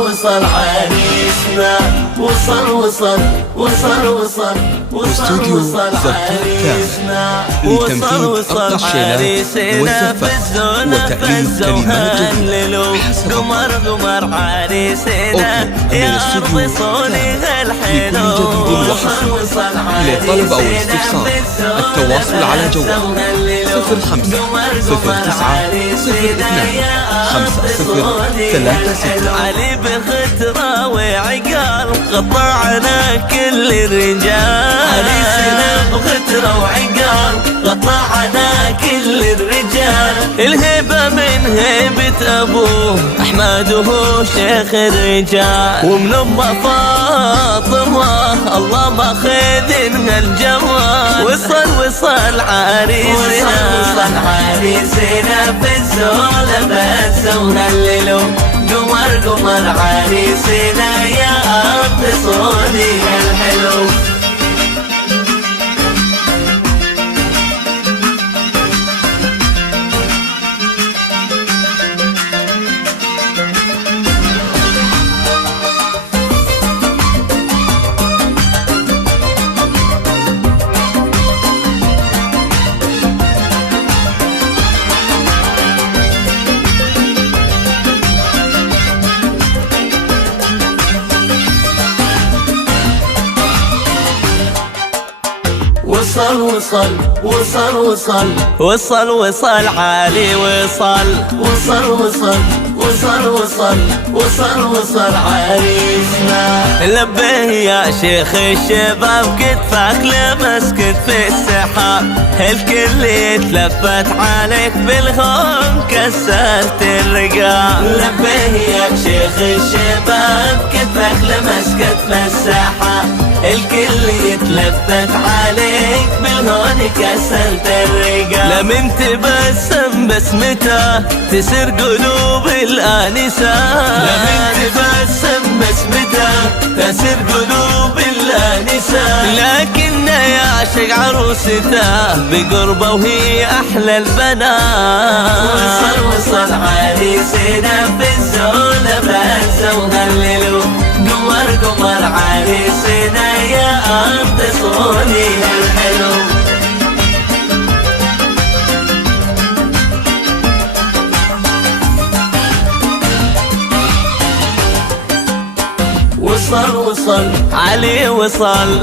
وصل عريسنا. واستوديو زرتوت لتمثيل أفضل الشيلات والزفات وتأليف كلمات جديدة حسب قمر عريسنا يا أرض صونها الحلو. للطلب أو الاستفسار التواصل على جوال 05 09 02 5036. علي بخترة وعقال قطعنا كل الرجال. عريسنا بخترة وعقال قطعنا كل الرجال. الهبة من هيبة أبوه أحمد وهو شيخ الرجال. ومن أمه فاطمة الله ماخذ من الجمال. وصل عريسنا في الزولة بس ونهللو. قمر عريسنا يا أرض صونها الحلو. وصل علي وصل عريسنا. لبيه يا شيخ الشباب كتفك لمسكت في السحاب. الكل يتلفت عليك بالهون كسرت الرقاب. لبيه يا شيخ الشباب كتفك لمسكت في السحاب. الكل يتلفت عليك بالهون كسرت الرقاب. لمن تبسم بسمته تسر قلوب الآنسة. لمن تبسم بسمته تسر قلوب الآنسة. لكن يعشق عروسته بقربه وهي أحلى البنات. وصل عريسنا في الزولة بس وهللو. قمر عريسنا يا أرض صونها الحلو. وصل علي وصل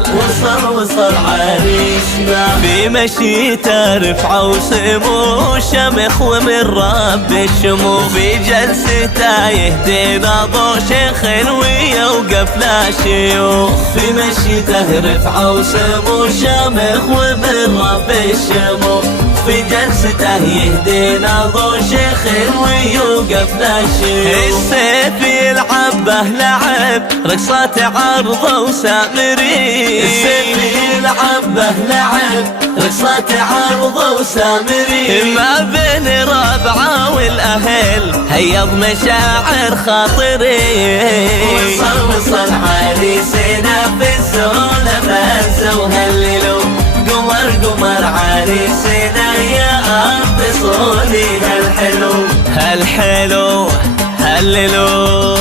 عريسنا. في مشيته رفعه وسمو شمخ ومن رب الشمو. في جلسته يهدي ناظو شيخ ويوقف لا شيوخ. في مشيته رفعه وسمو شمخ ومن رب الشمو. في جلسته يهدي ناظو شيخ ويوقف لا شيوخ. السيف يلعب به لعب رقصات عرضه وسامري. السيف يلعب به لعب رقصات عرضه وسامري. ما بين ربعه والاهل هيض مشاعر خاطري. وصل عريسنا في الزولة بس وهللو. قمر عريسنا يا أرض صونها الحلو. هللو.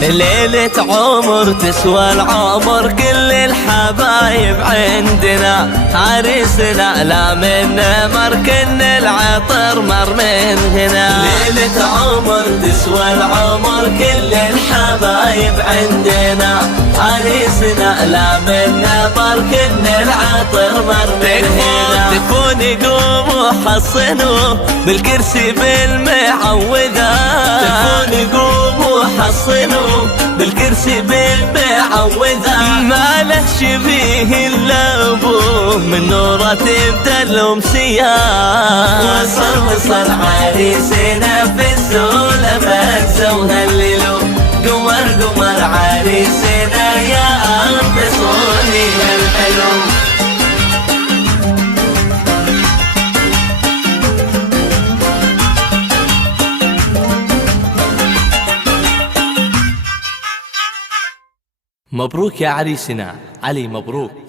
ليلة عمر تسوى العمر كل الحبايب عندنا. عريسنا لا من مر كن العطر مر من هنا. ليلة عمر تسوى العمر كل الحبايب عندنا. عريسنا لا من مر كن العطر مر من هنا. تكفون يقوموا حصنوا بالكرسي بالمعوذة. تكفون يقوموا حصنوا بالكرسي بالمعوذة. ما له شبيه الا ابوه من نوره تبدا الامسيه. وصل عريسنا في الزولة بس وهللو. قمر عريسنا يا أرض صونها الحلو. مبروك يا عريسنا علي، مبروك.